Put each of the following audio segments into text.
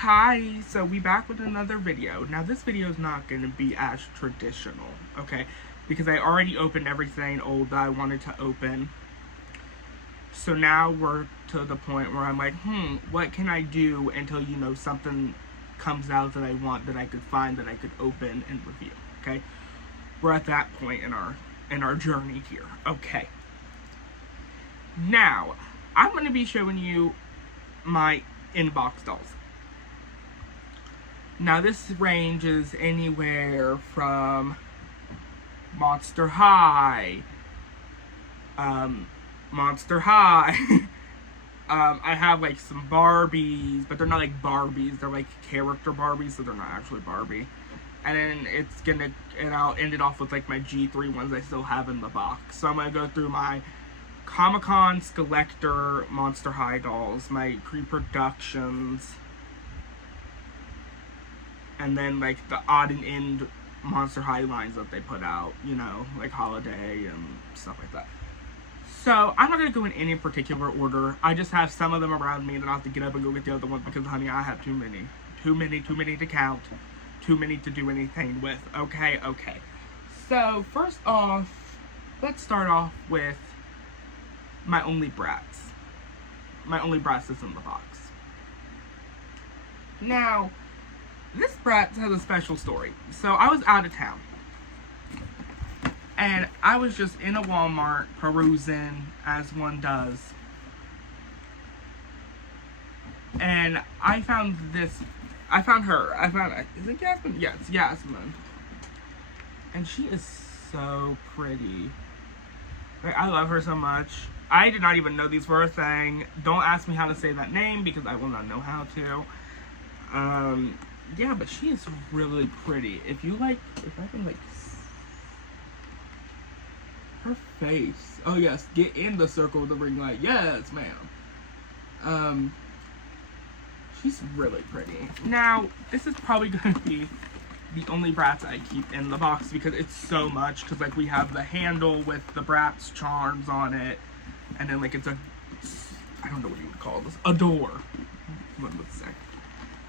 Hi, so we back with another video. Now this video is not going to be as traditional, okay? Because I already opened everything old that I wanted to open. So now we're to the point where I'm like, what can I do until, something comes out that I want, that I could find, that I could open and review, okay? We're at that point in our journey here, okay? Now, I'm going to be showing you my inbox dolls. Now this ranges anywhere from Monster High, Monster High. I have like some Barbies, but they're not like Barbies. They're like character Barbies, so they're not actually Barbie. And then I'll end it off with like my G3 ones I still have in the box. So I'm gonna go through my Comic-Con Skeletor Monster High dolls, my pre-productions, and then like the odd and end Monster High lines that they put out, like Holiday and stuff like that. So I'm not gonna go in any particular order. I just have some of them around me, and then I'll have to get up and go get the other ones because, honey, I have too many to count, too many to do anything with. Okay. So first off, let's start off with my Only Brats. My Only Brats is in the box. Now, this Brat has a special story. So I was out of town, and I was just in a Walmart perusing as one does, and I found her. Is it Yasmin? Yeah, it's Yasmin. And she is so pretty. Like, I love her so much. I did not even know these were a thing. Don't ask me how to say that name because I will not know how to. Yeah, but she is really pretty. If I can her face. Oh yes, get in the circle of the ring light. Yes, ma'am. She's really pretty. Now, this is probably going to be the only Bratz I keep in the box because it's so much. Because like we have the handle with the Bratz charms on it, and then like it's I don't know what you would call this, a door. What would say?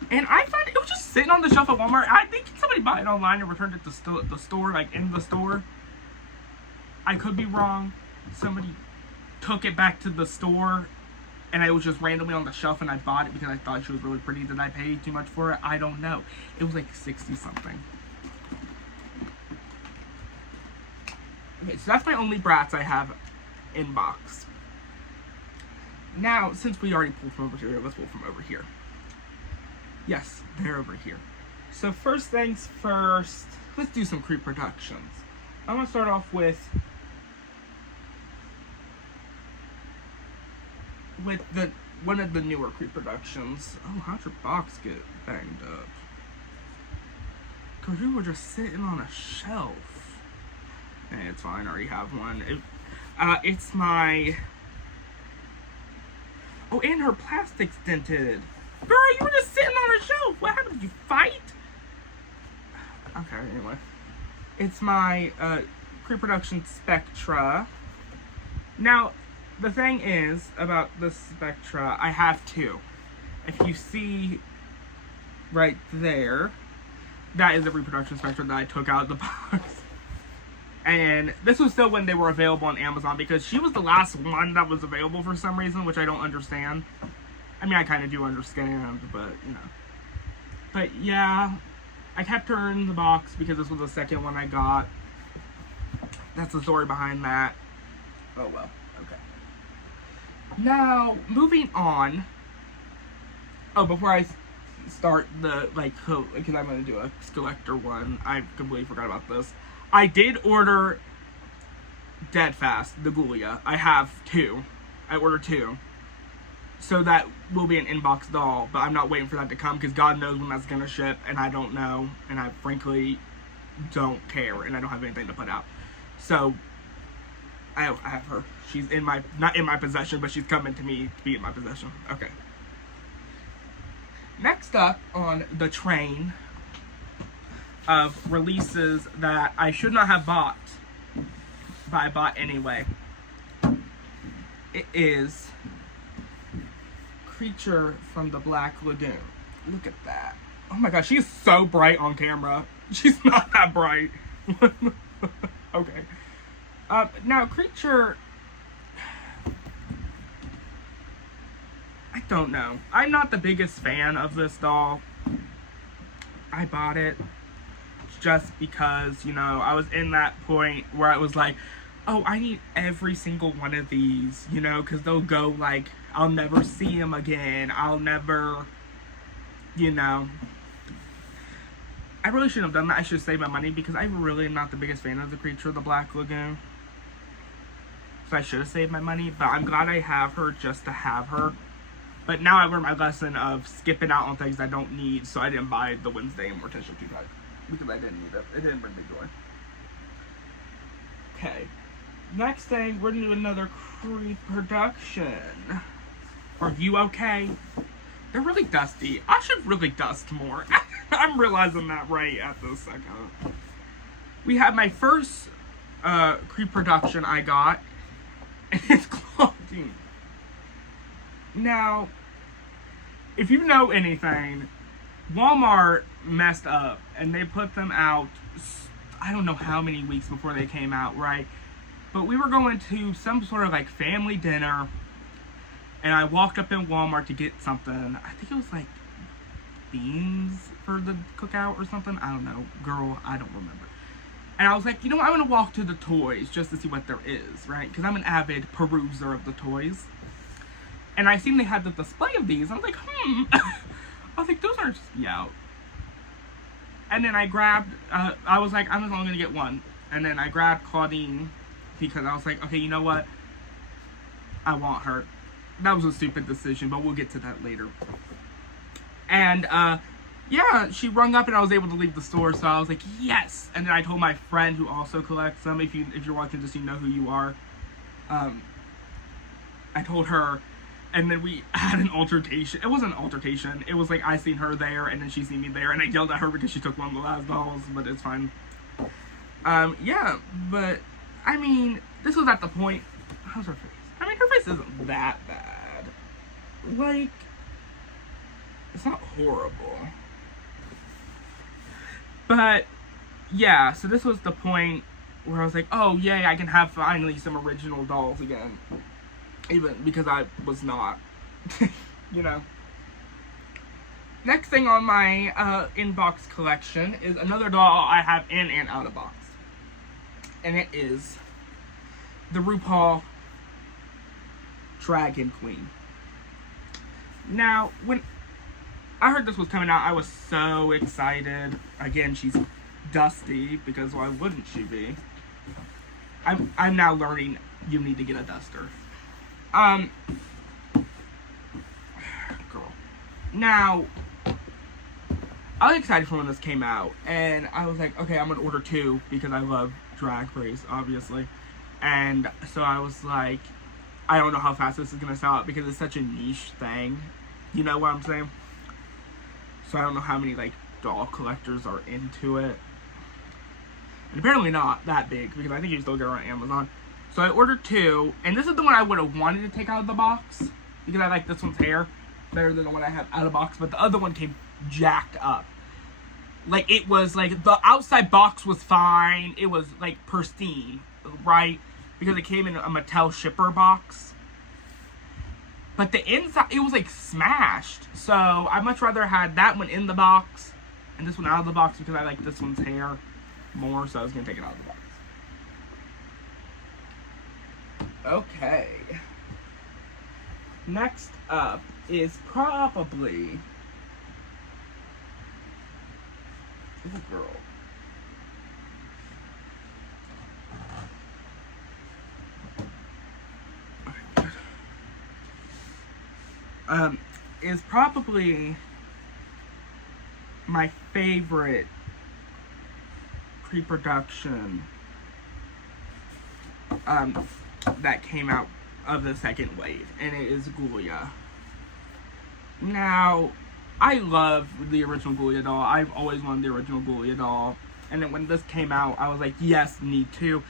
And I found it was just sitting on the shelf at Walmart. I think somebody bought it online and returned it to the store, like in the store. I could be wrong. Somebody took it back to the store, and it was just randomly on the shelf, and I bought it because I thought she was really pretty. Did I pay too much for it? I don't know. It was like 60 something. Okay, so that's my only Bratz I have in box. Now, since we already pulled from over here, let's pull from over here. Yes, they're over here. So first things first, let's do some pre-productions. I'm going to start off with one of the newer pre-productions. Oh, how'd your box get banged up? Because you were just sitting on a shelf. Hey, it's fine, I already have one. It's my... Oh, and her plastic's dented. Girl, you were just sitting on a shelf. What happened? Did you fight? Okay, anyway. It's my pre-production Spectra. Now, the thing is about the Spectra, I have two. If you see right there, that is a pre-production Spectra that I took out of the box. And this was still when they were available on Amazon because she was the last one that was available for some reason, which I don't understand. I mean, I kind of do understand, but, But, yeah, I kept her in the box because this was the second one I got. That's the story behind that. Oh, well, okay. Now, moving on. Oh, before I start the, because I'm going to do a Skeletor one. I completely forgot about this. I did order Deadfast, the Ghoulia. I have two. I ordered two. So that will be an inbox doll, but I'm not waiting for that to come because God knows when that's going to ship, and I don't know, and I frankly don't care, and I don't have anything to put out. So, I have her. She's not in my possession, but she's coming to me to be in my possession. Okay. Next up on the train of releases that I should not have bought, but I bought anyway, it is Creature from the Black Lagoon. Look at that. Oh my gosh, she's so bright on camera. She's not that bright. Okay. Now, Creature... I don't know. I'm not the biggest fan of this doll. I bought it just because, you know, I was in that point where I was like, oh, I need every single one of these, you know, because they'll go, like, I'll never see him again. I'll never, you know. I really shouldn't have done that. I should save my money because I really am not the biggest fan of the Creature of the Black Lagoon. So I should have saved my money, but I'm glad I have her just to have her. But now I learned my lesson of skipping out on things I don't need, so I didn't buy the Wednesday and Morticia 2 pack because I didn't need it. It didn't bring me joy. Okay. Next thing, we're gonna do another pre-production. Are you okay? They're really dusty. I should really dust more. I'm realizing that right at this second. We have my first pre-production I got, and it's Claudine. Now, if you know anything, Walmart messed up, and they put them out, I don't know how many weeks before they came out, right? But we were going to some sort of like family dinner, and I walked up in Walmart to get something. I think it was like beans for the cookout or something. I don't know. Girl, I don't remember. And I was like, you know what? I'm going to walk to the toys just to see what there is, right? Because I'm an avid peruser of the toys. And I seen they had the display of these. I was like, I was like, those aren't just be out. And then I grabbed, I was like, I'm only going to get one. And then I grabbed Claudine because I was like, okay, you know what? I want her. That was a stupid decision, but we'll get to that later. And, yeah, she rung up and I was able to leave the store, so I was like, yes! And then I told my friend who also collects them, if you're watching this, you know who you are. I told her, and then we had an altercation. It wasn't an altercation. It was like I seen her there, and then she seen me there, and I yelled at her because she took one of the last dolls, but it's fine. Yeah, but, I mean, this was at the point... How's her face? I mean, her face isn't that bad. Like, it's not horrible. But, yeah, so this was the point where I was like, oh, yay, I can have finally some original dolls again. Even because I was not. You know. Next thing on my inbox collection is another doll I have in and out of box. And it is the RuPaul Dragon Queen. Now, when I heard this was coming out, I was so excited. Again, she's dusty, because why wouldn't she be? I'm now learning you need to get a duster. Girl. Now, I was excited for when this came out, and I was like, okay, I'm gonna order 2, because I love Drag Race, obviously. And so I was like, I don't know how fast this is gonna sell out, because it's such a niche thing. You know what I'm saying? So I don't know how many, like, doll collectors are into it. And apparently not that big, because I think you still get it on Amazon. So I ordered 2, and this is the one I would have wanted to take out of the box, because I like this one's hair better than the one I have out of the box, but the other one came jacked up. Like, it was, like, the outside box was fine, it was, like, pristine, right? Because it came in a Mattel shipper box. But the inside, it was, like, smashed. So, I'd much rather had that one in the box and this one out of the box because I like this one's hair more, so I was going to take it out of the box. Okay. Next up is probably... This girl. Is probably my favorite pre-production that came out of the second wave, and it is Ghoulia. Now, I love the original Ghoulia doll. I've always wanted the original Ghoulia doll, and then when this came out, I was like, yes, need to.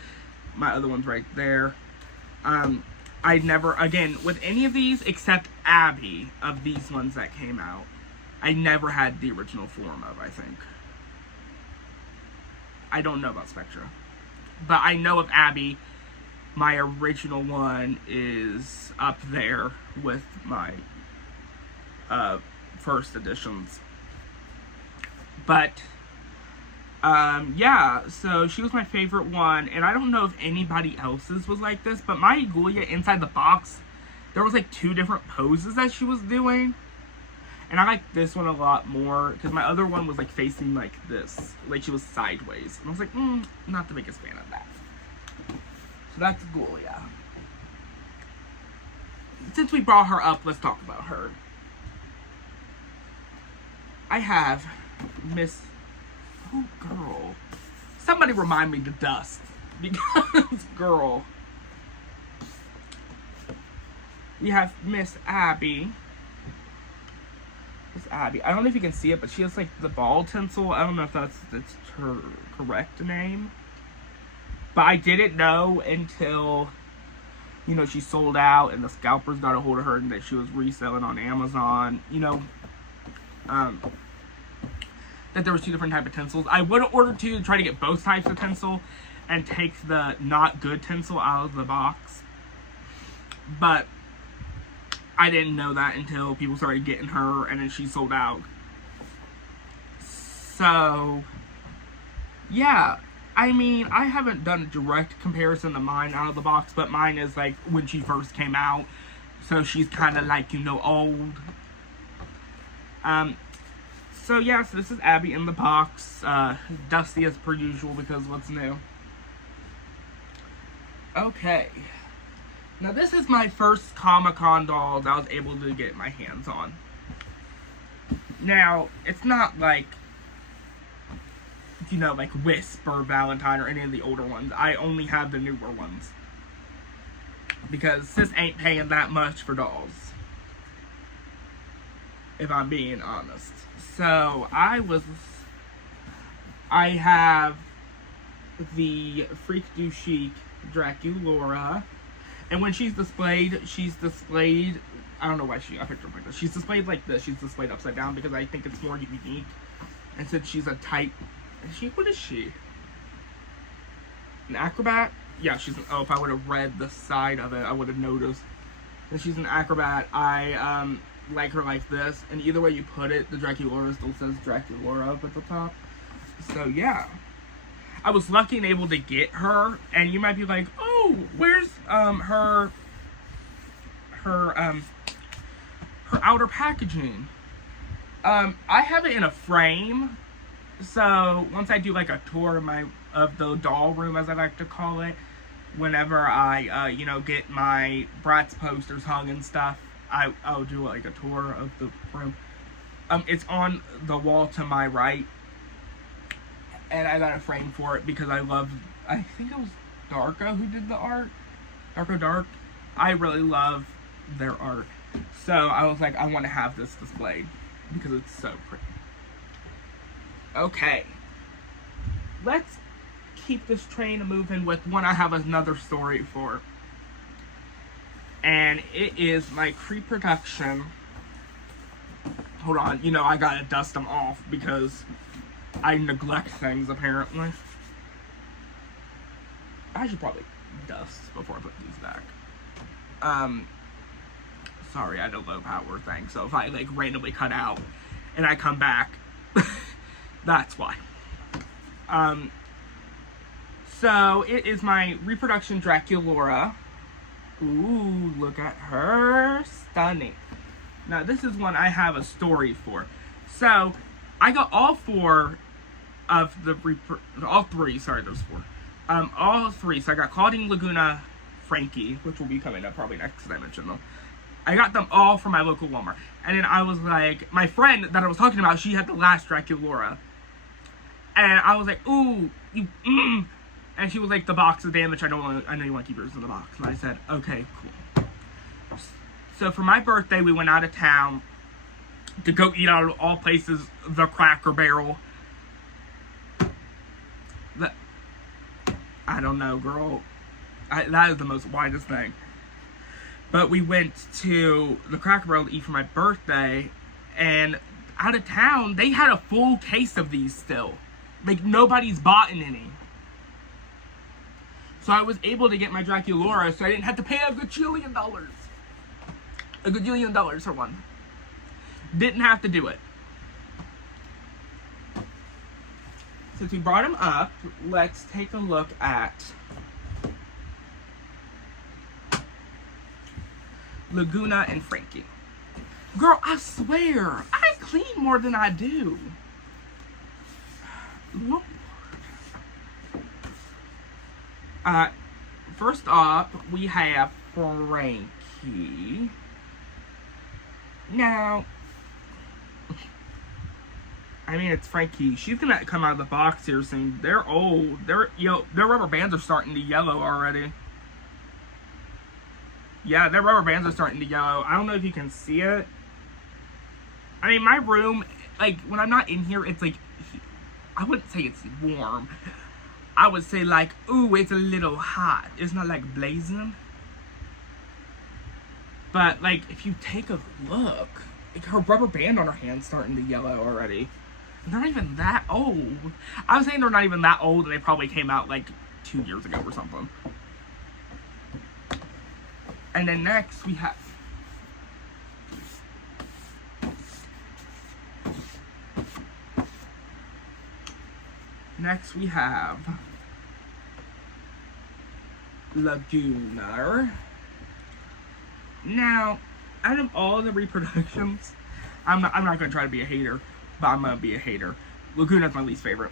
My other one's right there. I'd never, again, with any of these except Abby of these ones that came out, I never had the original form of, I think. I don't know about Spectra. But I know of Abby. My original one is up there with my first editions. But, yeah, so she was my favorite one. And I don't know if anybody else's was like this, but my Egulia inside the box, there was like 2 different poses that she was doing. And I like this one a lot more, because my other one was like facing like this. Like she was sideways. And I was like, not the biggest fan of that. So that's Egulia. Since we brought her up, let's talk about her. I have Miss... Oh, girl. Somebody remind me to dust. Because, girl. We have Miss Abby. Miss Abby. I don't know if you can see it, but she has like the ball tinsel. I don't know if that's her correct name. But I didn't know until, you know, she sold out and the scalpers got a hold of her and that she was reselling on Amazon. You know, that there was 2 different types of tinsels. I would have ordered 2 to try to get both types of tinsel and take the not good tinsel out of the box. But I didn't know that until people started getting her and then she sold out. So, yeah. I mean, I haven't done a direct comparison to mine out of the box, but mine is like when she first came out. So she's kind of like, you know, old. So yeah, so this is Abby in the box. Dusty as per usual because what's new? Okay. Now this is my first Comic-Con doll that I was able to get my hands on. Now, it's not like, you know, like Wisp or Valentine or any of the older ones. I only have the newer ones. Because sis ain't paying that much for dolls. If I'm being honest. So, I have the Freak du Chic Draculaura. And when she's displayed, I don't know why I picked her like this. She's displayed like this. She's displayed upside down because I think it's more unique. And since she's a type... What is she? An acrobat? Yeah, she's an... Oh, if I would have read the side of it, I would have noticed. And she's an acrobat. I, like her like this. And either way you put it, the Draculaura still says Draculaura up at the top. So, yeah. I was lucky and able to get her. And you might be like, oh, where's, her outer packaging? I have it in a frame. So, once I do, like, a tour of the doll room, as I like to call it, whenever I, you know, get my Bratz posters hung and stuff, I'll do, like, a tour of the room. It's on the wall to my right, and I got a frame for it because I think it was Darko who did the art. Darko Dark. I really love their art. So, I was like, I want to have this displayed because it's so pretty. Okay, let's keep this train moving with one I have another story for. And it is my pre-production. Hold on, you know, I gotta dust them off because I neglect things apparently. I should probably dust before I put these back. Sorry, I had a low power thing, so if I like randomly cut out and I come back, that's why. So it is my reproduction Draculaura. Ooh, look at her. Stunning. Now, this is one I have a story for. So, I got all 4 of the... all 3, sorry, there's 4. All 3. So, I got Claudine, Laguna, Frankie, which will be coming up probably next because I mentioned them. I got them all from my local Walmart. And then I was like... My friend that I was talking about, she had the last Draculaura. And I was like, ooh, you... And she was like, the box is damaged. I know you want to keep yours in the box. And I said, okay, cool. So for my birthday, we went out of town to go eat out of all places, the Cracker Barrel. I don't know, girl. That is the most widest thing. But we went to the Cracker Barrel to eat for my birthday. And out of town, they had a full case of these still. Like, nobody's bought any. So I was able to get my Draculaura, so I didn't have to pay a gajillion dollars. A gajillion dollars for one. Didn't have to do it. Since we brought them up, let's take a look at Laguna and Frankie. Girl, I swear, I clean more than I do. Lord. First off, we have Frankie. Now, I mean, it's Frankie. She's gonna come out of the box here soon. They're old. Their rubber bands are starting to yellow already. Yeah, their rubber bands are starting to yellow. I don't know if you can see it. I mean, my room, like, when I'm not in here, it's like, I wouldn't say it's warm. I would say, like, ooh, it's a little hot. It's not, like, blazing. But, like, if you take a look, like, her rubber band on her hand's starting to yellow already. They're not even that old. I was saying they're not even that old, and they probably came out, like, 2 years ago or something. And then next, we have... Next, we have Laguna. Now, out of all the reproductions, I'm not going to try to be a hater, but I'm going to be a hater. Laguna's my least favorite.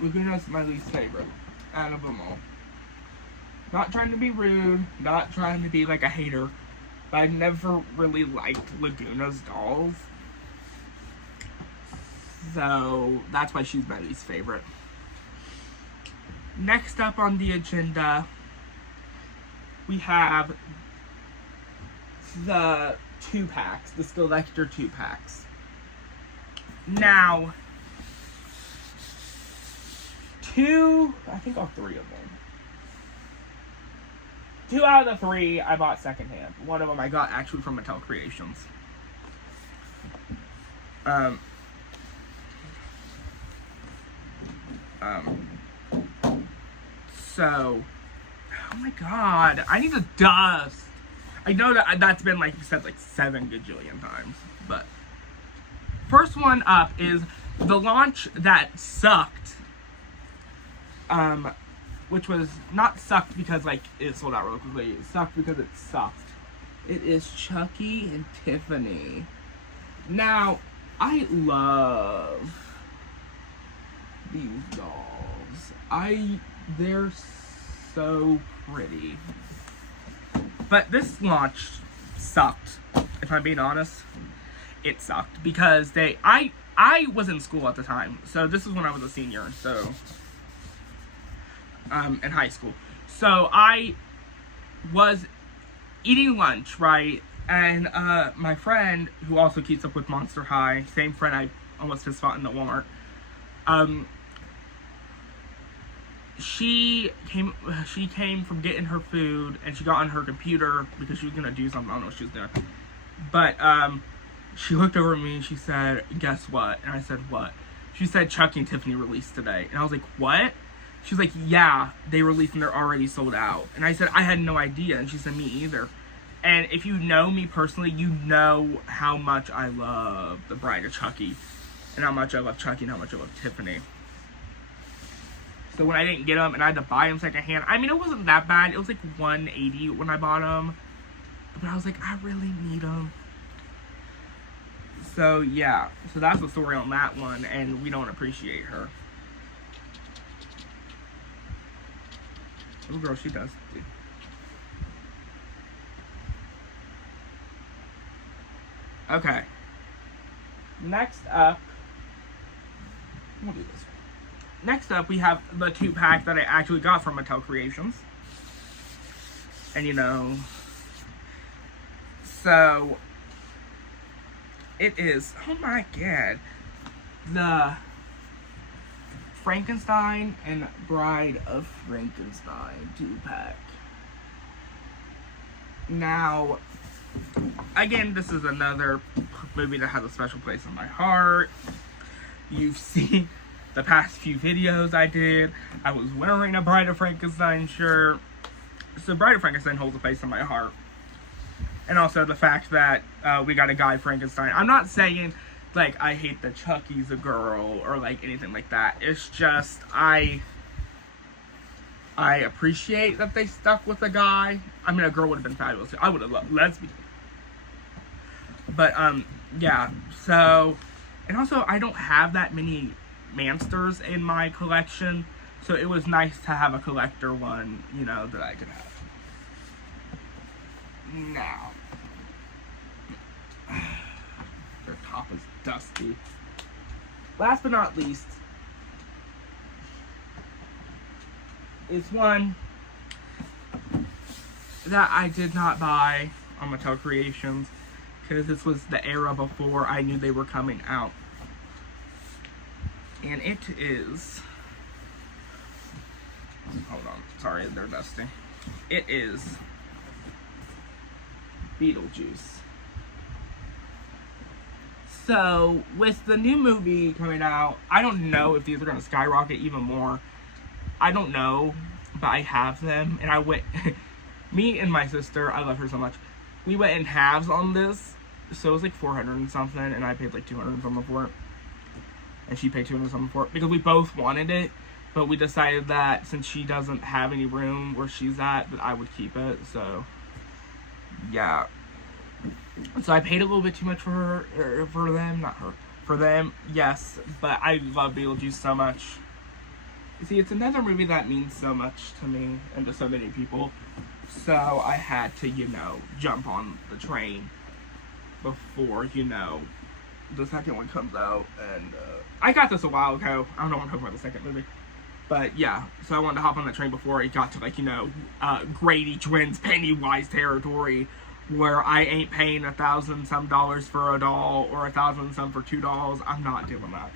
Laguna's my least favorite out of them all. Not trying to be rude, not trying to be like a hater, but I've never really liked Laguna's dolls. So, that's why she's my least favorite. Next up on the agenda, we have the 2-packs, the Skeletor 2-packs. Now, I think all 3 of them. 2 out of the 3 I bought secondhand. One of them I got actually from Mattel Creations. So, oh my god, I need to dust. I know that's been, like you said, like 7 gajillion times, but first one up is the launch that sucked, which was not sucked because, like, it sold out real quickly. It sucked because it sucked. It is Chucky and Tiffany. Now, I love these dolls. They're so pretty. But this launch sucked, if I'm being honest. It sucked because I was in school at the time. So this is when I was a senior, so in high school. So I was eating lunch, right? And my friend, who also keeps up with Monster High, same friend I almost just fought in the Walmart, she came from getting her food, and she got on her computer because she was gonna do something. I don't know what she was doing, but she looked over at me and she said, "Guess what?" And I said, "What?" She said, "Chucky and Tiffany released today." And I was like, "What?" She's like, "Yeah, they released and they're already sold out." And I said, "I had no idea." And she said, "Me either." And if you know me personally, you know how much I love the Bride of Chucky, and how much I love Chucky and how much I love Tiffany. So when I didn't get them and I had to buy them secondhand, I mean, it wasn't that bad. It was like $180 when I bought them. But I was like, I really need them. So yeah, so that's the story on that one, and we don't appreciate her. Oh girl, she does. Okay. Next up, we'll do this one. Next up, we have the 2-pack that I actually got from Mattel Creations. And you know, so it is, oh my god, the Frankenstein and Bride of Frankenstein 2-pack. Now, again, this is another movie that has a special place in my heart. You've seen the past few videos I did. I was wearing a Bride of Frankenstein shirt. So Bride of Frankenstein holds a place in my heart. And also the fact that we got a guy Frankenstein. I'm not saying, like, I hate that Chucky's a girl or, like, anything like that. It's just, I appreciate that they stuck with a guy. I mean, a girl would have been fabulous. I would have loved lesbian. But, yeah. So, and also, I don't have that many Mansters in my collection. So it was nice to have a collector one, you know, that I could have. Now, their top is dusty. Last but not least, is one that I did not buy on Mattel Creations because this was the era before I knew they were coming out. And it is... Hold on. Sorry, they're dusty. It is Beetlejuice. So, with the new movie coming out, I don't know if these are going to skyrocket even more. I don't know, but I have them. And I went... me and my sister, I love her so much, we went in halves on this. So it was like 400 and something, and I paid like 200 and something for it. And she paid 200 and something for it. Because we both wanted it. But we decided that since she doesn't have any room where she's at, that I would keep it. So, yeah. So I paid a little bit too much for her, for them, not her. For them, yes. But I love Beetlejuice so much. You see, it's another movie that means so much to me and to so many people. So I had to, you know, jump on the train before, you know, the second one comes out. And I got this a while ago. I don't know what I'm talking about the second movie. But yeah, so I wanted to hop on the train before it got to, like, you know, Grady Twins Pennywise territory, where I ain't paying $1,000 some for a doll or $1,000 some for $2. I'm not doing that.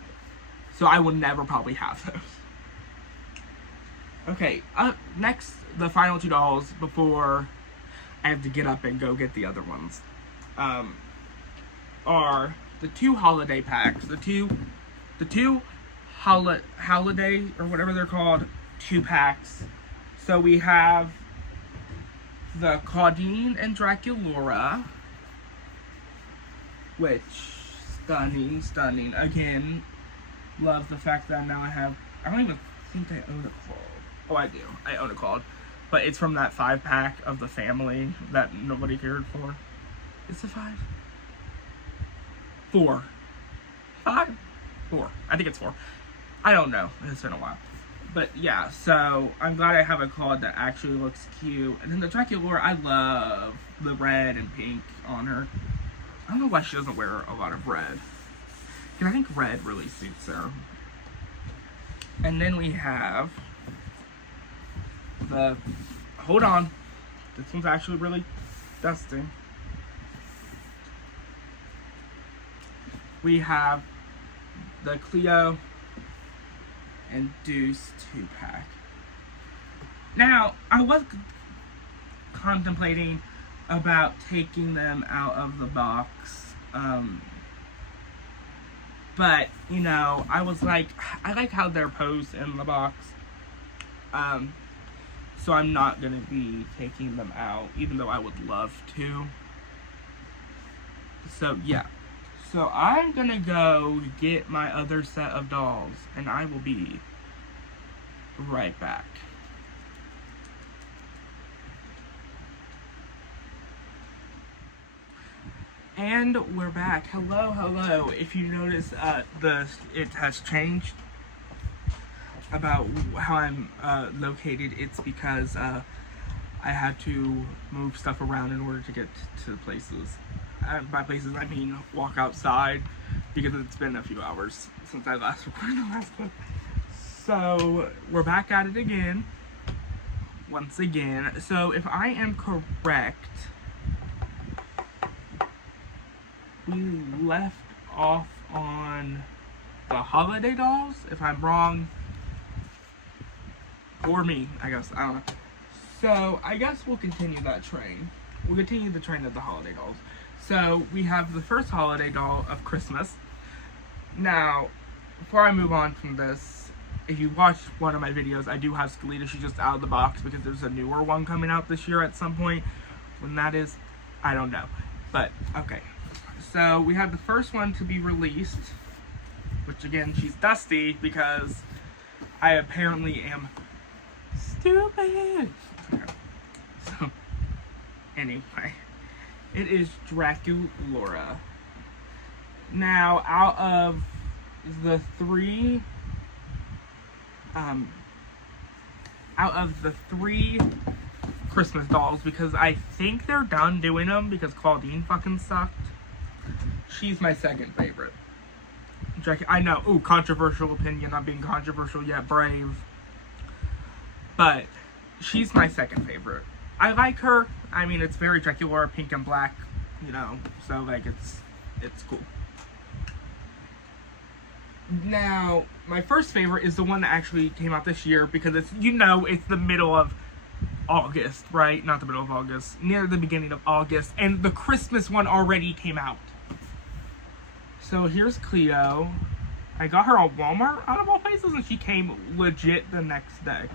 So I will never probably have those. Okay, next, the final two dolls before I have to get up and go get the other ones, are the two holiday packs. The two holiday, or whatever they're called, 2-packs. So we have the Claudine and Draculaura, which, stunning. Again, love the fact that now I don't even think I own a Claude. Oh, I do. I own a Claude. But it's from that 5-pack of the family that nobody cared for. Is it 5? 4. 5? 4. I think it's 4. I don't know. It's been a while. But yeah, so I'm glad I have a Claude that actually looks cute. And then the Draculaura, I love the red and pink on her. I don't know why she doesn't wear a lot of red. Because I think red really suits her. And then we have the... Hold on. This one's actually really dusty. We have the Cleo and Deuce 2-pack. Now, I was contemplating about taking them out of the box, but, you know, I was like, I like how they're posed in the box, so I'm not going to be taking them out, even though I would love to. So, yeah. So I'm gonna go get my other set of dolls, and I will be right back. And we're back. Hello. If you notice, it has changed about how I'm located. It's because I had to move stuff around in order to get to places. By places, I mean walk outside, because it's been a few hours since I last recorded the last clip. So, we're back at it again. Once again. So, if I am correct, we left off on the holiday dolls. If I'm wrong, or me, I guess. I don't know. So, I guess we'll continue that train. we'll continue the trend of the holiday dolls. So we have the first holiday doll of Christmas. Now, before I move on from this, if you watched one of my videos, I do have Skelita. She's just out of the box because there's a newer one coming out this year at some point. When that is, I don't know. But, okay. So, we have the first one to be released, which again, she's dusty because I apparently am stupid. Okay. So, anyway, it is Draculaura. Now, out of the three Christmas dolls, because I think they're done doing them because Claudine fucking sucked, she's my second favorite. I know, ooh, controversial opinion, not being controversial yet, brave, but she's my second favorite. I like her. I mean, it's very Draculaura, pink and black, you know, so like it's cool. Now, my first favorite is the one that actually came out this year because it's, you know, it's the middle of August, right? Not the middle of August, near the beginning of August, and the Christmas one already came out. So here's Cleo. I got her on Walmart out of all places, and she came legit the next day.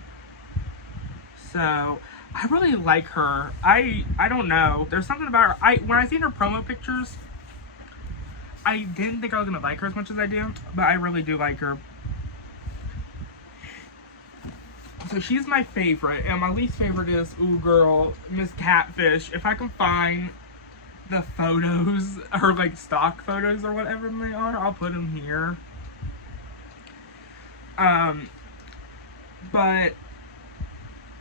So I really like her. I don't know. There's something about her. When I seen her promo pictures, I didn't think I was gonna like her as much as I do, but I really do like her. So she's my favorite, and my least favorite is, ooh girl, Miss Catfish. If I can find the photos, or like stock photos or whatever they are, I'll put them here. But,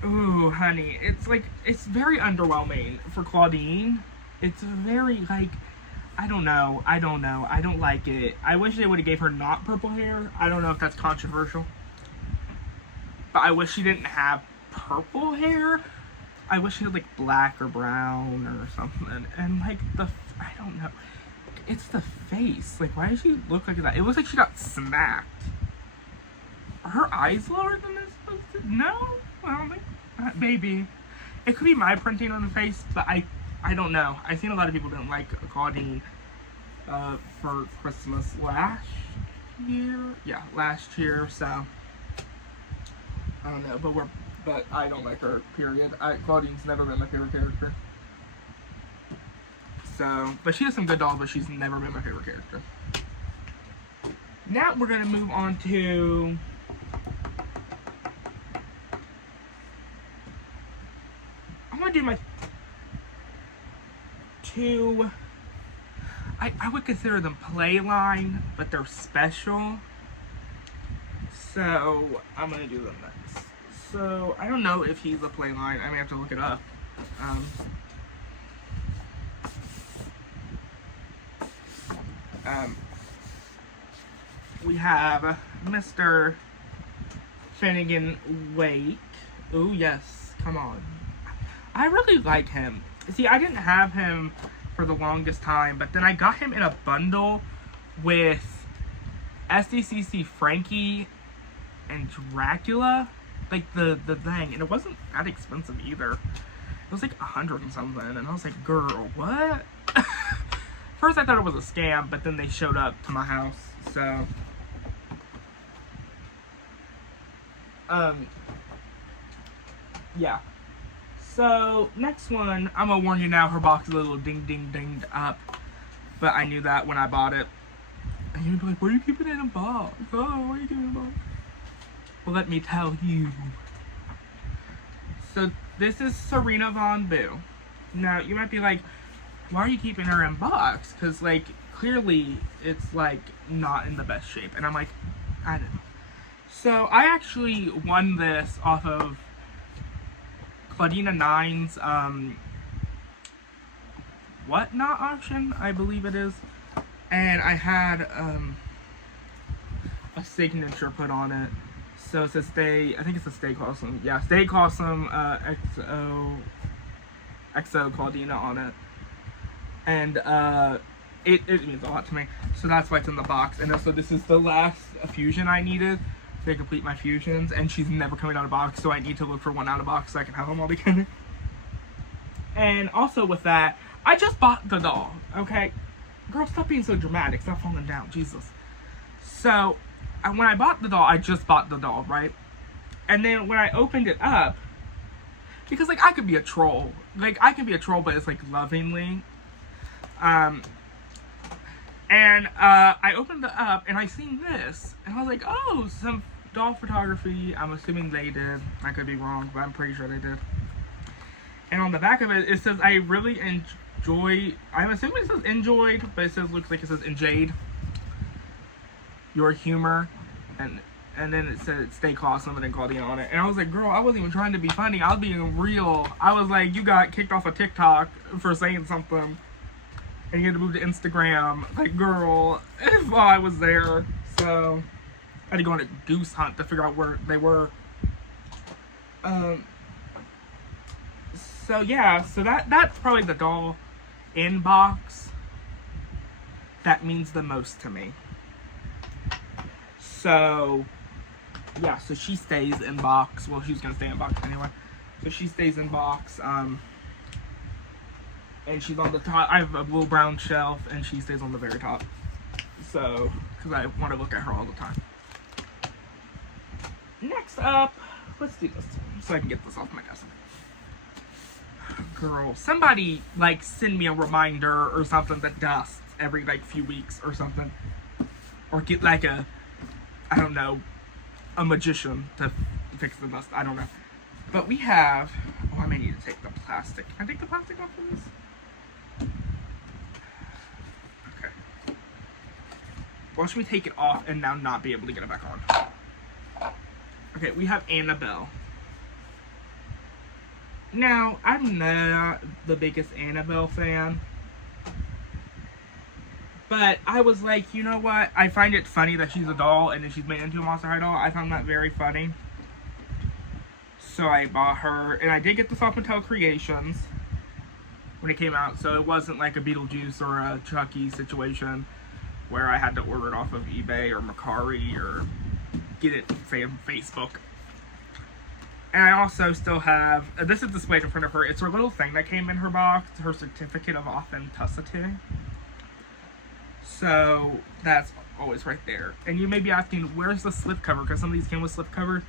ooh honey, it's like, it's very underwhelming for Claudine. It's very like, I don't know, I don't like it. I wish they would have gave her not purple hair. I don't know if that's controversial, but I wish she didn't have purple hair. I wish she had like black or brown or something. And like I don't know, it's the face. Like, why does she look like that? It looks like she got smacked. Are her eyes lower than they're supposed to? No, I don't think. Maybe it could be my printing on the face, but I don't know. I've seen a lot of people didn't like Claudine for Christmas last year. Yeah, last year. So I don't know, but I don't like her. Period. Claudine's never been my favorite character. So, but she has some good dolls, but she's never been my favorite character. Now we're gonna move on to I'm gonna do my two. I would consider them play line, but they're special. So I'm gonna do them next. So I don't know if he's a play line. I may have to look it up. We have Mr. Finnegan Wake. Oh yes, come on. I really like him. See, I didn't have him for the longest time, but then I got him in a bundle with SDCC Frankie and Dracula, like the thing, and it wasn't that expensive either. It was like 100 and something, and I was like, girl, what? First I thought it was a scam, but then they showed up to my house, so yeah. So, next one, I'm gonna warn you now, her box is a little dinged up. But I knew that when I bought it. And you'd be like, what are you keeping in a box? Oh, why are you keeping in a box? Well, let me tell you. So, this is Serena Von Boo. Now, you might be like, why are you keeping her in box? Because, like, clearly, it's, like, not in the best shape. And I'm like, I know. So, I actually won this off of Claudina 9's Whatnot auction, I believe it is, and I had a signature put on it. So it says I think it's a Stay Cawsome. Yeah, Stay Cawsome XO Claudina on it. And it means a lot to me. So that's why it's in the box. And also this is the last fusion I needed to complete my fusions, and she's never coming out of box, so I need to look for one out of box so I can have them all together. And also with that, I just bought the doll, okay? Girl, stop being so dramatic. Stop falling down. Jesus. So, when I bought the doll, I just bought the doll, right? And then when I opened it up, because, like, I could be a troll. Like, I can be a troll, but it's, like, lovingly. I opened it up, and I seen this. And I was like, oh, some doll photography. I'm assuming they did. I could be wrong, but I'm pretty sure they did. And on the back of it, it says, I really enjoy... I'm assuming it says enjoyed, but it says, looks like it says enjoyed your humor. And then it said stay awesome and then Claudia on it. And I was like, girl, I wasn't even trying to be funny. I was being real. I was like, you got kicked off of TikTok for saying something. And you had to move to Instagram. Like, girl, while I was there. So, I had to go on a goose hunt to figure out where they were. So, yeah. So, that's probably the doll inbox that means the most to me. So, yeah, so she stays in box. Well, she's gonna stay in box anyway. So she stays in box. And she's on the top. I have a little brown shelf, and she stays on the very top. So, because I want to look at her all the time. Next up, let's do this so I can get this off my desk. Girl, somebody like send me a reminder or something that dusts every like few weeks or something, or get like a, I don't know, a magician to fix the dust. I don't know. But we have... Oh, I may need to take the plastic. Can I take the plastic off of this? Okay. Watch me take it off and now not be able to get it back on. Okay, we have Annabelle. Now, I'm not the biggest Annabelle fan. But I was like, you know what? I find it funny that she's a doll and then she's made into a Monster High doll. I found that very funny. So I bought her. And I did get this off Mattel Creations when it came out. So it wasn't like a Beetlejuice or a Chucky situation where I had to order it off of eBay or Mercari or get it, say, on Facebook. And I also still have... this is displayed in front of her. It's her little thing that came in her box. Her certificate of authenticity. So, that's always right there. And you may be asking, where's the slipcover? Because some of these came with slipcover.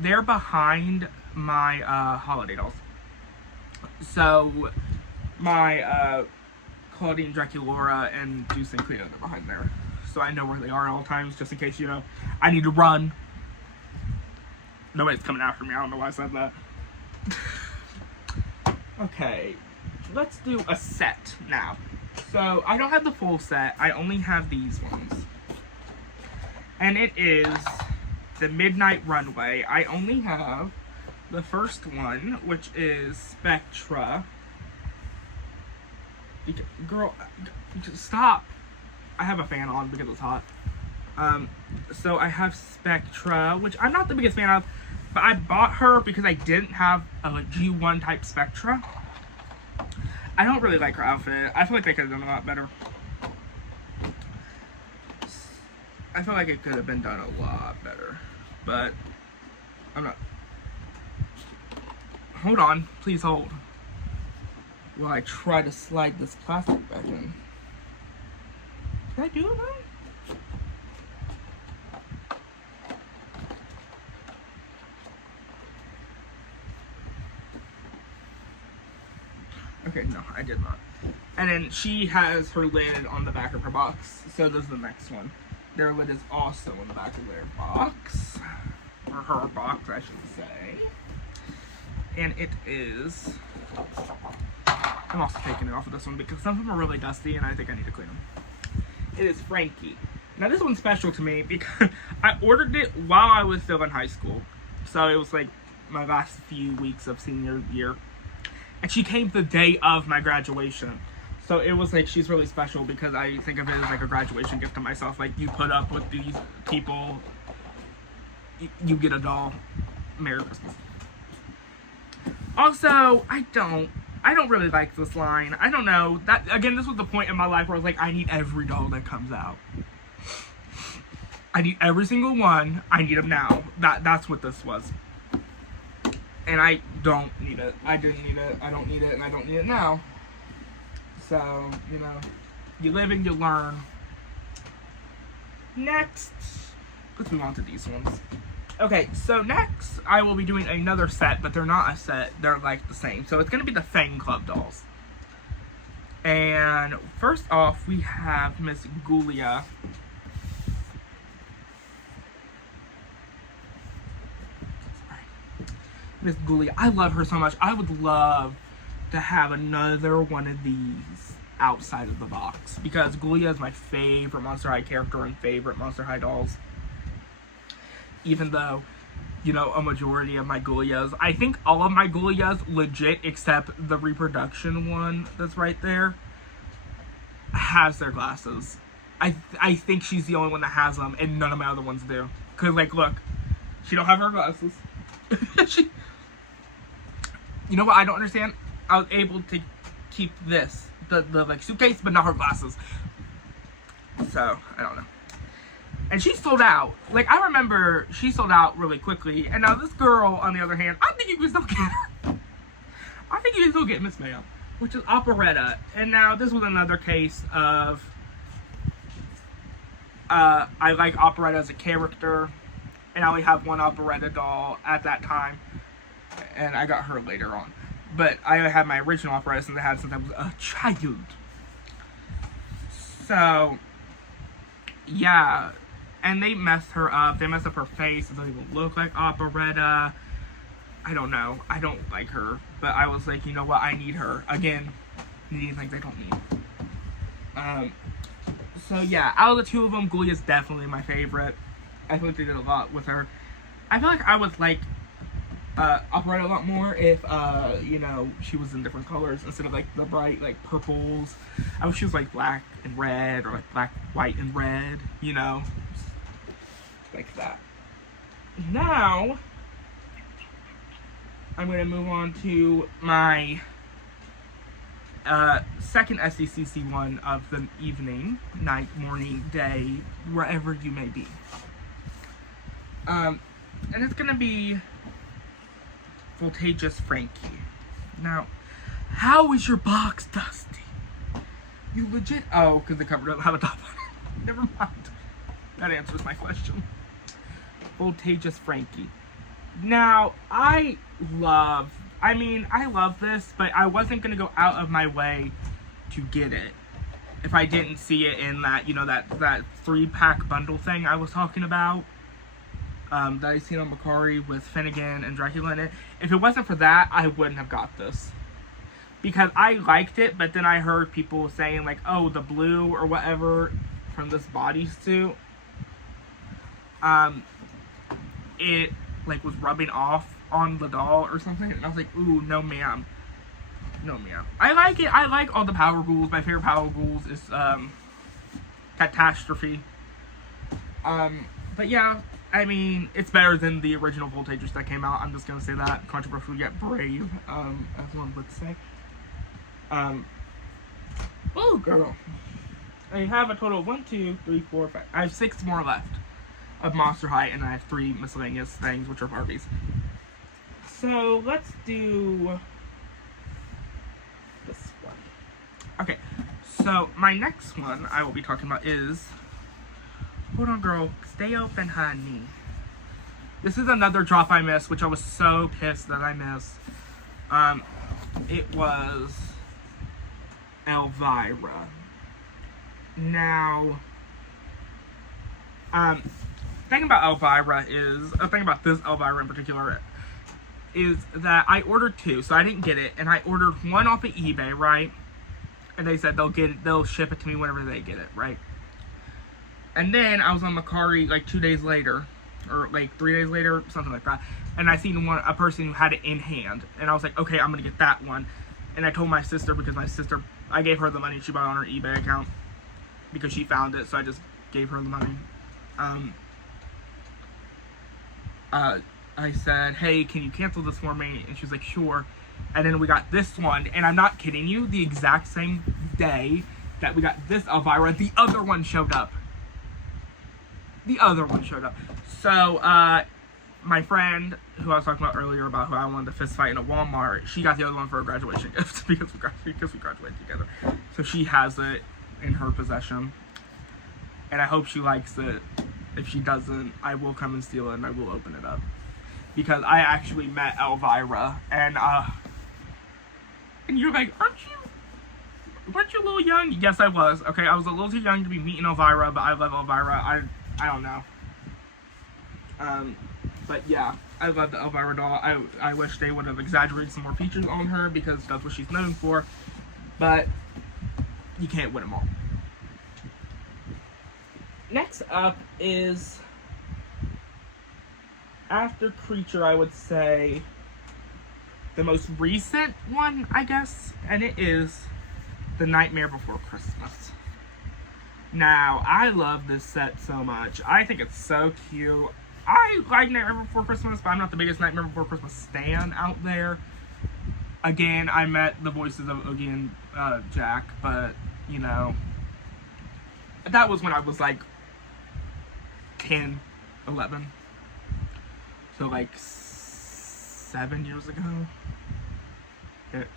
They're behind my holiday dolls. So, my Claudine, Draculaura, and Juice and Cleo, they're behind there. So I know where they are at all times, just in case, you know, I need to run. Nobody's coming after me. I don't know why I said that. Okay, let's do a set now. So, I don't have the full set. I only have these ones. And it is the Midnight Runway. I only have the first one, which is Spectra. Girl, stop. I have a fan on because it's hot. So I have Spectra, which I'm not the biggest fan of, but I bought her because I didn't have a G1 type Spectra. I don't really like her outfit. I feel like they could have done a lot better. I feel like it could have been done a lot better. But I'm not... Hold on. Please hold. While I try to slide this plastic back in. Did I do it right? Okay, no, I did not. And then she has her lid on the back of her box. So does the next one. Their lid is also on the back of their box. Or her box, I should say. And it is... I'm also taking it off of this one because some of them are really dusty and I think I need to clean them. It is Frankie. Now this one's special to me because I ordered it while I was still in high school. So it was like my last few weeks of senior year. And she came the day of my graduation. So it was like, she's really special because I think of it as like a graduation gift to myself. Like, you put up with these people, you get a doll. Merry Christmas. Also, I don't really like this line. I don't know. That, again, this was the point in my life where I was like, I need every doll that comes out. I need every single one. I need them now. That's what this was. And I don't need it. I didn't need it. I don't need it, and I don't need it now. So, you know, you live and you learn. Next, let's move on to these ones. Okay, so next I will be doing another set, but they're not a set. They're like the same. So it's going to be the Fang Club dolls. And first off, we have Miss Ghoulia. Miss Ghoulia. I love her so much. I would love to have another one of these outside of the box, because Ghoulia is my favorite Monster High character and favorite Monster High dolls. Even though, you know, a majority of my Ghoulias, I think all of my Ghoulias, legit, except the reproduction one that's right there, has their glasses. I think she's the only one that has them, and none of my other ones do. Because, like, look, she don't have her glasses. You know what I don't understand? I was able to keep this, the like suitcase, but not her glasses. So, I don't know. And she sold out. Like, I remember she sold out really quickly. And now this girl, on the other hand, I think you can still get her. I think you can still get Miss Mayhem, which is Operetta. And now this was another case of I like Operetta as a character, and I only have one Operetta doll at that time, and I got her later on. But I had my original Operetta since I had since I was a child. So, yeah. And they messed her up. They messed up her face. It doesn't even look like Operetta. I don't know. I don't like her. But I was like, you know what? I need her. Again, needing things I don't need. So, yeah. Out of the two of them, Ghoulia is definitely my favorite. I feel like they did a lot with her. I feel like I would like Operetta a lot more if, you know, she was in different colors instead of, like, the bright, like, purples. I wish she was, like, black and red, or, like, black, white, and red, you know? Like that. Now, I'm going to move on to my second SDCC one of the evening, night, morning, day, wherever you may be. And it's going to be Voltageous Frankie. Now, how is your box, Dusty? You legit... Oh, because the cover doesn't have a top on it. Never mind. That answers my question. Voltageous Frankie. Now, I love this, but I wasn't going to go out of my way to get it if I didn't see it in that, you know, that 3-pack bundle thing I was talking about. That I seen on Mercari with Finnegan and Dracula in it. If it wasn't for that, I wouldn't have got this. Because I liked it, but then I heard people saying, like, oh, the blue or whatever from this bodysuit, it, like, was rubbing off on the doll or something. And I was like, ooh, no ma'am. No ma'am. I like it. I like all the Power Ghouls. My favorite Power Ghouls is, Catastrophe. But yeah, I mean, it's better than the original Voltageous that came out. I'm just gonna say that. Controversial yet brave, as one would say. Oh, girl. I have a total of 1, 2, 3, 4, 5. I have 6 more left of Monster High, and I have 3 miscellaneous things, which are Barbies. So, let's do this one. Okay, so my next one I will be talking about is... Hold on, girl. Stay open, honey. This is another drop I missed, which I was so pissed that I missed. It was Elvira. Now, thing about Elvira is, the thing about this Elvira in particular is that I ordered 2, so I didn't get it, and I ordered one off of eBay, right? And they said they'll ship it to me whenever they get it, right? And then I was on Mercari like 2 days later, or like 3 days later, something like that. And I seen a person who had it in hand, and I was like, okay, I'm gonna get that one. And I told my sister, because my sister, I gave her the money she bought on her eBay account because she found it, so I just gave her the money. I said, hey, can you cancel this for me? And she was like, sure. And then we got this one, and I'm not kidding you, the exact same day that we got this Elvira, the other one showed up. The other one showed up. So, my friend who I was talking about earlier about who I wanted to fist fight in a Walmart, she got the other one for a graduation gift because we graduated together. So she has it in her possession, and I hope she likes it. If she doesn't, I will come and steal it and I will open it up, because I actually met Elvira, and you're like, weren't you a little young? Yes, I was. Okay, I was a little too young to be meeting Elvira, but I love Elvira. I don't know. But yeah, I love the Elvira doll. I wish they would have exaggerated some more features on her, because that's what she's known for. But you can't win them all. Next up is, after Creature, I would say the most recent one, I guess, and it is The Nightmare Before Christmas. Now, I love this set so much. I think it's so cute. I like Nightmare Before Christmas, but I'm not the biggest Nightmare Before Christmas stan out there. Again, I met the voices of Oogie and Jack, but, you know, that was when I was like 10, 11. So like 7 years ago.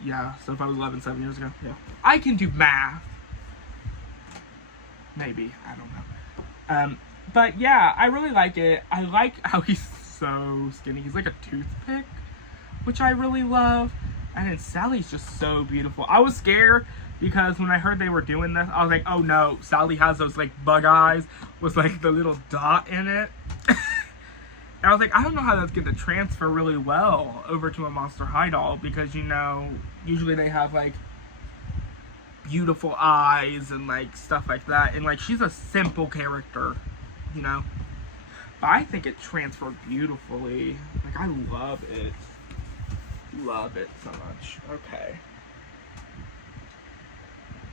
Yeah, so if I was 11, 7 years ago, yeah. I can do math. Maybe, I don't know. But yeah, I really like it. I like how he's so skinny. He's like a toothpick, which I really love. And then Sally's just so beautiful. I was scared because when I heard they were doing this, I was like, oh no, Sally has those like bug eyes with like the little dot in it. And I was like, I don't know how that's going to transfer really well over to a Monster High doll, because, you know, usually they have, like, beautiful eyes and, like, stuff like that. And, like, she's a simple character, you know. But I think it transferred beautifully. Like, I love it. Love it so much. Okay.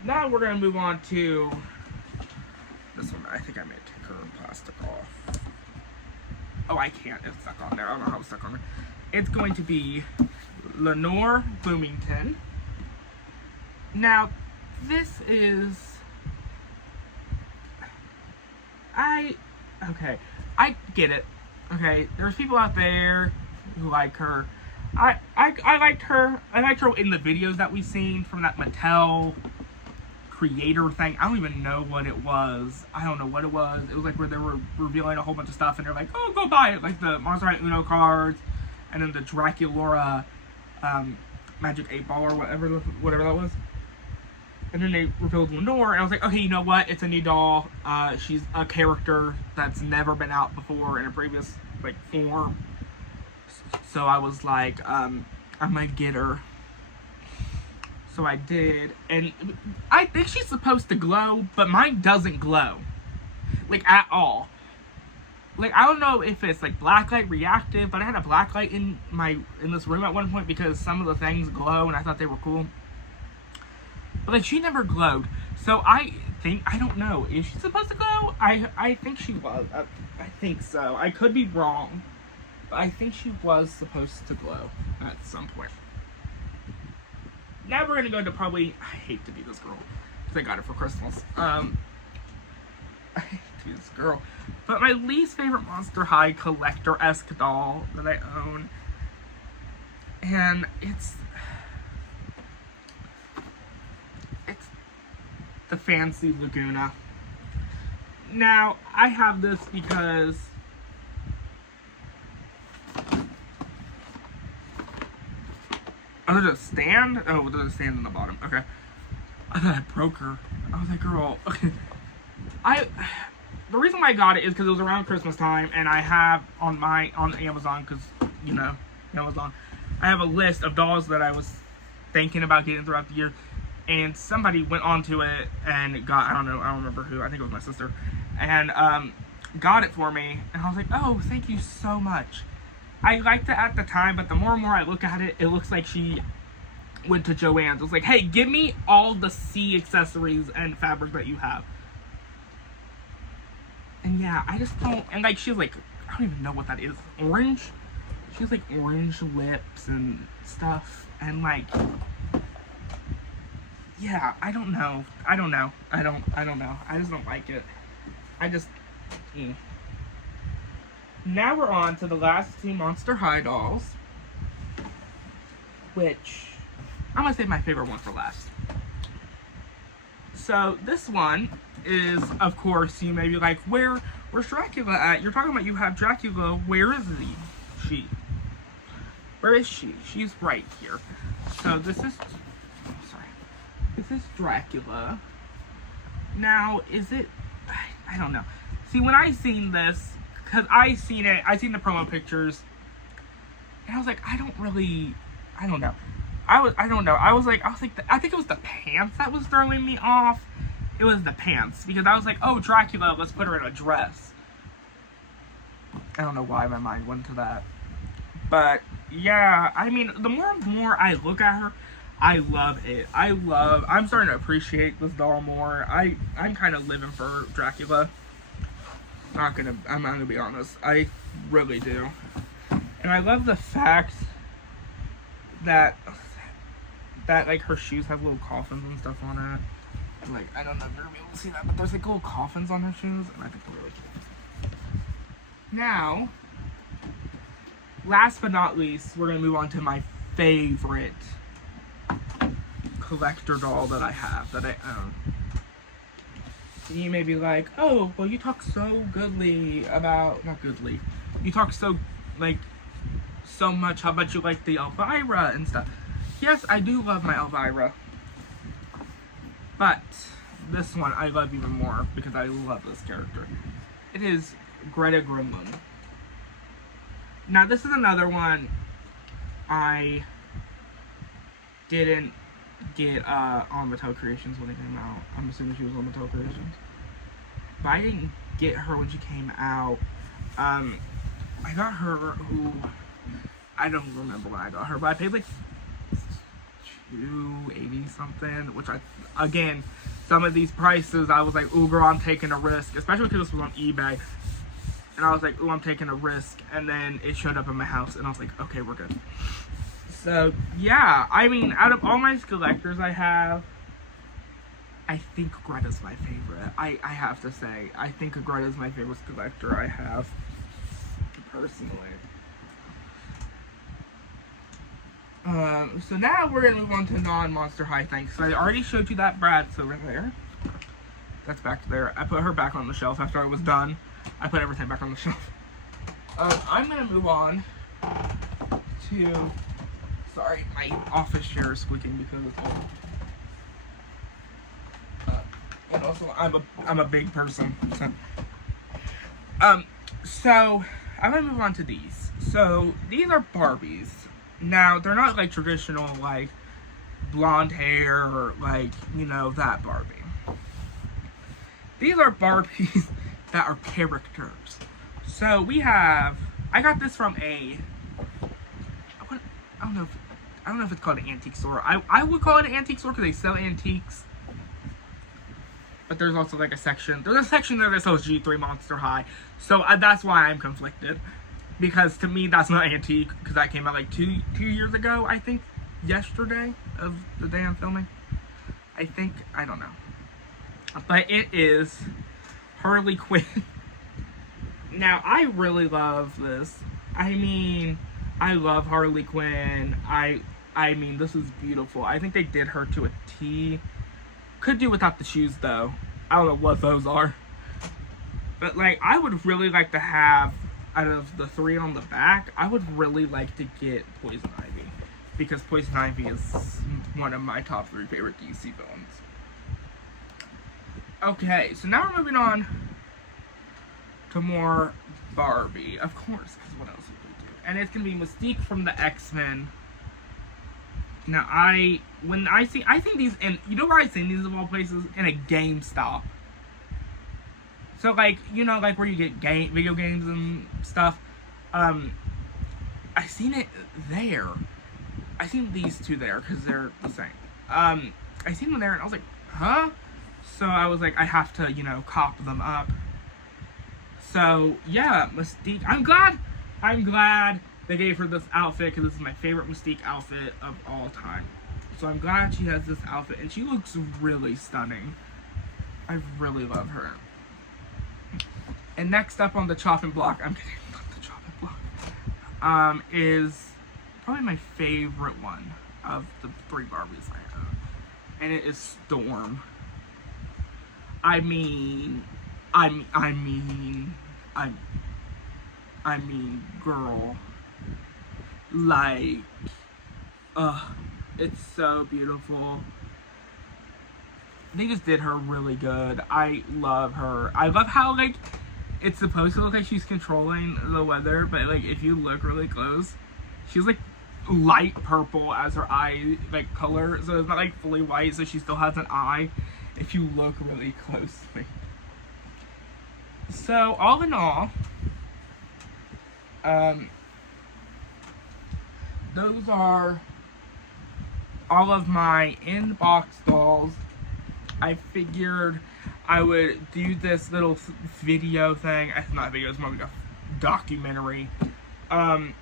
Now we're going to move on to this one. I think I may take her plastic off. Oh, I can't. It's stuck on there. I don't know how it's stuck on there. It's going to be Lenore Bloomington. Now, this is... Okay. I get it. Okay. There's people out there who like her. I liked her. I liked her in the videos that we've seen from that Mattel creator thing. I don't even know what it was. I don't know what it was. It was like where they were revealing a whole bunch of stuff, and they're like, oh, go buy it. Like the Monster High Uno cards, and then the Draculaura Magic 8 Ball or whatever that was. And then they revealed Lenore, and I was like, okay, you know what? It's a new doll. She's a character that's never been out before in a previous like form. So I was like, I might get her. So I did, and I think she's supposed to glow, but mine doesn't glow, like, at all. Like, I don't know if it's, like, blacklight reactive, but I had a blacklight in this room at one point because some of the things glow, and I thought they were cool. But, like, she never glowed, so I don't know, is she supposed to glow? I think she was, I think so. I could be wrong, but I think she was supposed to glow at some point. Now we're going to go to probably, I hate to be this girl, because I got it for Christmas. I hate to be this girl. But my least favorite Monster High collector-esque doll that I own. And it's the Fancy Laguna. Now, I have this because oh, there's a stand? Oh, there's a stand on the bottom. Okay. I thought I broke her. I was like, girl. Okay. The reason why I got it is because it was around Christmas time, and I have on Amazon, because, you know, Amazon, I have a list of dolls that I was thinking about getting throughout the year, and somebody went onto it and got, I don't remember who, I think it was my sister, and got it for me, and I was like, oh, thank you so much. I liked it at the time, but the more and more I look at it, it looks like she went to Joann's. It was like, hey, give me all the C accessories and fabrics that you have. And yeah, I just don't, and like, she's like, I don't even know what that is. Orange? She has like orange lips and stuff, and like, yeah, I don't know. I don't know. I don't know. I just don't like it. now we're on to the last two Monster High dolls, which I'm gonna save my favorite one for last. So this one is, of course, you may be like, where's Dracula at? You're talking about you have Dracula. Where is she? Where is she? She's right here. So this is Dracula. Now, is it? I don't know. See, when I seen this, because I seen the promo pictures, and I was like, I don't know. I think it was the pants that was throwing me off. It was the pants, because I was like, oh, Dracula, let's put her in a dress. I don't know why my mind went to that. But, yeah, I mean, the more and more I look at her, I love it. I'm starting to appreciate this doll more. I'm kind of living for Dracula. I'm not gonna be honest. I really do. And I love the fact that like her shoes have little coffins and stuff on it. Like, I don't know if you're gonna be able to see that, but there's like little coffins on her shoes, and I think they're really cute. Now, last but not least, we're gonna move on to my favorite collector doll that I have, that I own. You may be like, oh, well, you talk so goodly about, not goodly, you talk so, like, so much how much you like the Elvira and stuff. Yes, I do love my Elvira. But this one I love even more because I love this character. It is Greta Gremlin. Now, this is another one I didn't get on Mattel Creations when it came out. I'm assuming she was on Mattel Creations. But I didn't get her when she came out. I got her, I don't remember when I got her, but I paid like $280 something, which again, some of these prices, I was like, ooh, girl, I'm taking a risk, especially because this was on eBay. And I was like, ooh, I'm taking a risk. And then it showed up in my house, and I was like, okay, we're good. So, yeah, I mean, out of all my collectors I have, I think Greta's my favorite. I have to say, I think Greta's my favorite collector I have, personally. So now we're going to move on to non-Monster High things. So I already showed you that Bratz over there. That's back there. I put her back on the shelf after I was done. I put everything back on the shelf. I'm going to move on to... Sorry, my office chair is squeaking because it's old. And also, I'm a big person. So I'm going to move on to these. So these are Barbies. Now, they're not like traditional, like, blonde hair or, like, you know, that Barbie. These are Barbies that are characters. So we have, I got this from I don't know if it's called an antique store. I would call it an antique store because they sell antiques. But there's also like a section. There's a section there that sells G3 Monster High. So that's why I'm conflicted. Because to me, that's not antique. Because that came out like two years ago, I think. Yesterday of the day I'm filming. I think. I don't know. But it is Harley Quinn. Now, I really love this. I mean, I love Harley Quinn. I mean, this is beautiful. I think they did her to a T. Could do without the shoes, though. I don't know what those are. But, like, I would really like to have, out of the three on the back, I would really like to get Poison Ivy. Because Poison Ivy is one of my top 3 favorite DC villains. Okay, so now we're moving on to more Barbie. Of course, because what else would we do? And it's going to be Mystique from the X-Men. Now, I think these, and you know where I've seen these of all places? In a GameStop. So, like, you know, like where you get video games and stuff. I seen it there. I seen these two there because they're the same. I seen them there and I was like, huh? So I was like, I have to, you know, cop them up. So, yeah, Mystique. I'm glad they gave her this outfit because this is my favorite Mystique outfit of all time. So I'm glad she has this outfit and she looks really stunning. I really love her. And next up on the chopping block, I'm kidding, not the is probably my favorite one of the 3 Barbies I have. And it is Storm. I mean, girl. Like, it's so beautiful. They just did her really good. I love her. I love how, like, it's supposed to look like she's controlling the weather, but, like, if you look really close, she's, like, light purple as her eye, like, color. So it's not, like, fully white, so she still has an eye if you look really closely. So, all in all, those are all of my inbox dolls. I figured I would do this little video thing. It's not a video, it's more like a documentary of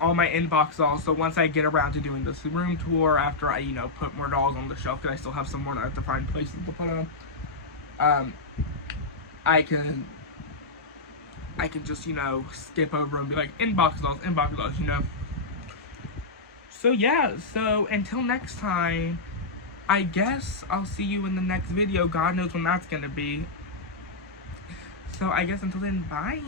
all my inbox dolls. So once I get around to doing this room tour, after I, put more dolls on the shelf, because I still have some more that I have to find places to put them, I can just, skip over and be like, inbox dolls, So yeah, so until next time, I guess I'll see you in the next video. God knows when that's gonna be. So I guess until then, bye.